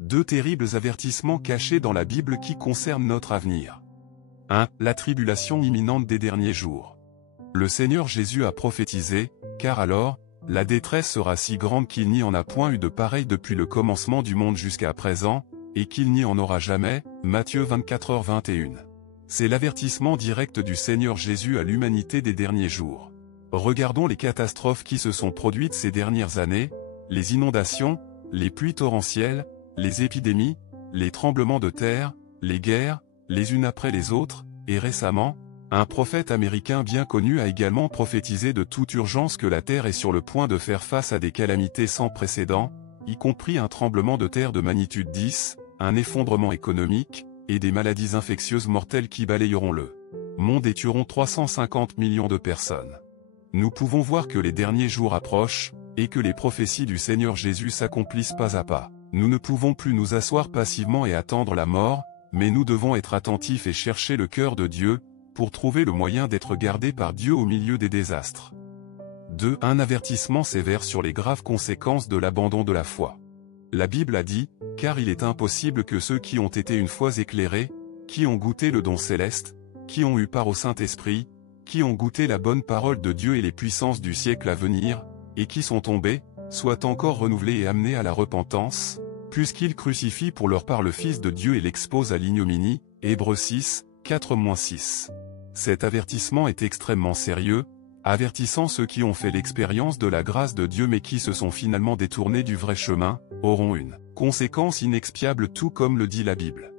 Deux terribles avertissements cachés dans la Bible qui concernent notre avenir. 1. La tribulation imminente des derniers jours. Le Seigneur Jésus a prophétisé, car alors, la détresse sera si grande qu'il n'y en a point eu de pareil depuis le commencement du monde jusqu'à présent, et qu'il n'y en aura jamais. Matthieu 24h21. C'est l'avertissement direct du Seigneur Jésus à l'humanité des derniers jours. Regardons les catastrophes qui se sont produites ces dernières années, les inondations, les pluies torrentielles, les épidémies, les tremblements de terre, les guerres, les unes après les autres, et récemment, un prophète américain bien connu a également prophétisé de toute urgence que la Terre est sur le point de faire face à des calamités sans précédent, y compris un tremblement de terre de magnitude 10, un effondrement économique, et des maladies infectieuses mortelles qui balayeront le monde et tueront 350 millions de personnes. Nous pouvons voir que les derniers jours approchent, et que les prophéties du Seigneur Jésus s'accomplissent pas à pas. Nous ne pouvons plus nous asseoir passivement et attendre la mort, mais nous devons être attentifs et chercher le cœur de Dieu, pour trouver le moyen d'être gardés par Dieu au milieu des désastres. 2. Un avertissement sévère sur les graves conséquences de l'abandon de la foi. La Bible a dit, « Car il est impossible que ceux qui ont été une fois éclairés, qui ont goûté le don céleste, qui ont eu part au Saint-Esprit, qui ont goûté la bonne parole de Dieu et les puissances du siècle à venir, et qui sont tombés, soient encore renouvelés et amenés à la repentance, puisqu'ils crucifient pour leur part le Fils de Dieu et l'exposent à l'ignominie. » Hébreux 6, 4-6. Cet avertissement est extrêmement sérieux, avertissant ceux qui ont fait l'expérience de la grâce de Dieu mais qui se sont finalement détournés du vrai chemin, auront une conséquence inexpiable tout comme le dit la Bible.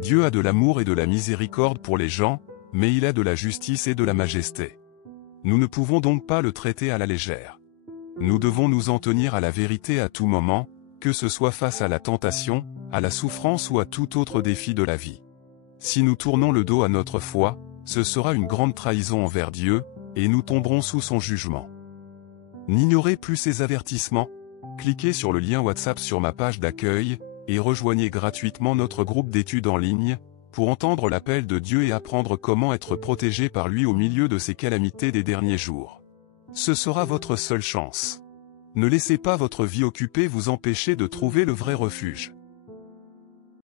Dieu a de l'amour et de la miséricorde pour les gens, mais il a de la justice et de la majesté. Nous ne pouvons donc pas le traiter à la légère. Nous devons nous en tenir à la vérité à tout moment, que ce soit face à la tentation, à la souffrance ou à tout autre défi de la vie. Si nous tournons le dos à notre foi, ce sera une grande trahison envers Dieu, et nous tomberons sous son jugement. N'ignorez plus ces avertissements, cliquez sur le lien WhatsApp sur ma page d'accueil, et rejoignez gratuitement notre groupe d'études en ligne, pour entendre l'appel de Dieu et apprendre comment être protégé par lui au milieu de ces calamités des derniers jours. Ce sera votre seule chance. Ne laissez pas votre vie occupée vous empêcher de trouver le vrai refuge.